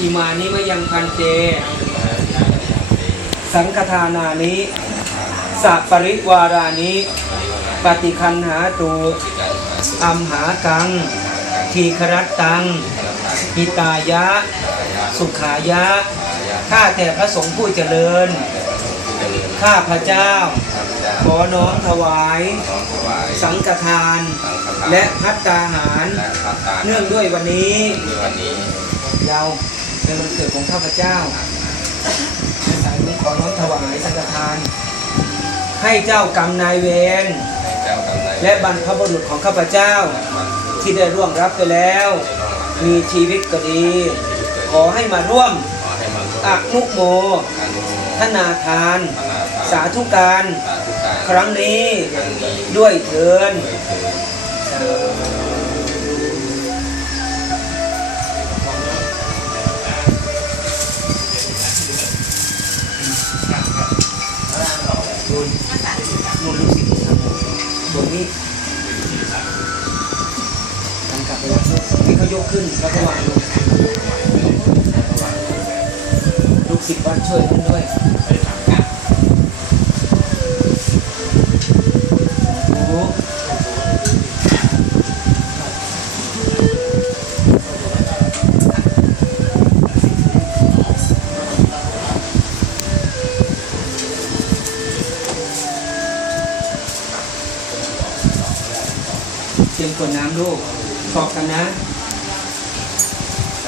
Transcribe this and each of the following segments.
อิมานิมยังพันเตสังฆทานานิสัปริวารานิปฏิคันหาตุอัมหากัง ทีครัตตังหิตายะ สุขายะ ข้าแต่พระสงฆ์ผู้เจริญ ข้าพระเจ้า ขอน้อมถวายสังฆทานและพัตตาหารเนื่องด้วยวันนี้วันนี้เราเป็นวันเกิดของข้าพเจ้าในสายนี้ขอน้อมถวายสังฆทาน ให้เจ้ากรรมนายเวรเจ้ากำไรและบรรพบุรุษของข้าพเจ้าที่ได้ร่วงรับไปแล้ว มีชีวิตก็ดี ขอให้มาร่วมขอให้มาร่วมอักมุโมกันทนาทานพนาสาธุการ สาธุการ ครั้งนี้ ด้วยเถินด้วยเถิดบุญรับบุญนี้ทำกลับไปแล้วนี่เขายกขึ้นแล้วก็วางลงลูกศิษย์วัดช่วยท่านด้วย รียมขวดน้ำลูกขอบกันนะ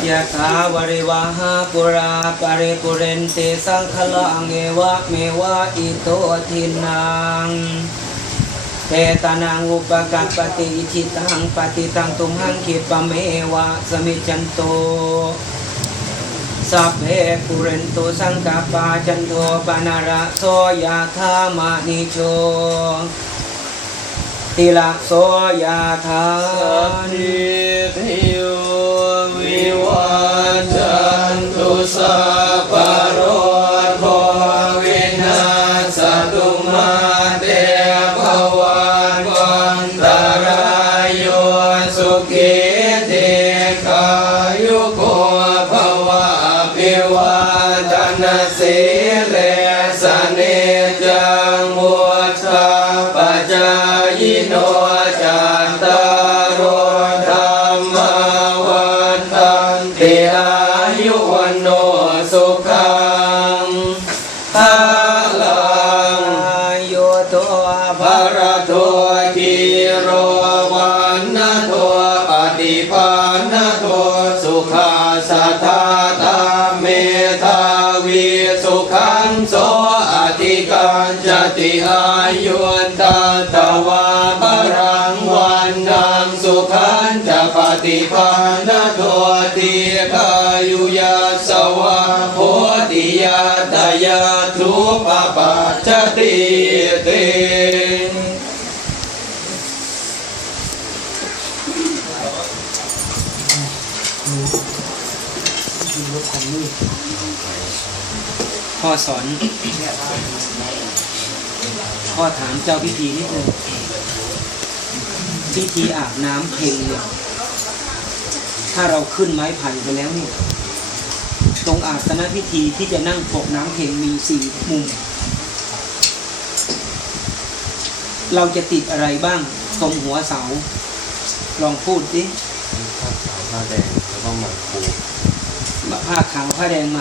ยะถาวริวาหาปุราปาริปุเรนเตสังขลังเอวะเมวะอิโตทินังเทตานังอุปกัปปติอิชิตังปฏิตังตุมหังคิปะเมวะสมิจันโตสัพเพปุเรนตุสังกปาจันโทปนาระโสยาธามานิโช ติละโสยาธานิทิโยวิวันจันตุสัพพโรโควินาสตุมา ตันติอายุวันโนสุขังภาลังโยโตภรโทกิโรวันนโทปฏิปันนโทสุขาสัทธาตาเมธาวีสุขังโสอธิการจติอายุนตาตวาปรังวันนังสุขันจะปฏิปันนโทติกายุยัสวะโพธิยาตยาทุปปัจจติเตพ่อสอนพ่อถามเจ้าพิธีนิดนึ่งพิธีอาบน้ำเพ็งเนี่ยถ้าเราขึ้นไม้ไผ่ไปแล้วเนี่ย ตรงอาสนะพิธีที่จะนั่งปกน้ำเพ็งมีสี่มุม เราจะติดอะไรบ้างตรงหัวเสา ลองพูดสิผ้าขาวผ้าแดงแล้วก็หมากคูผ้าขาวผ้าแดงหมาก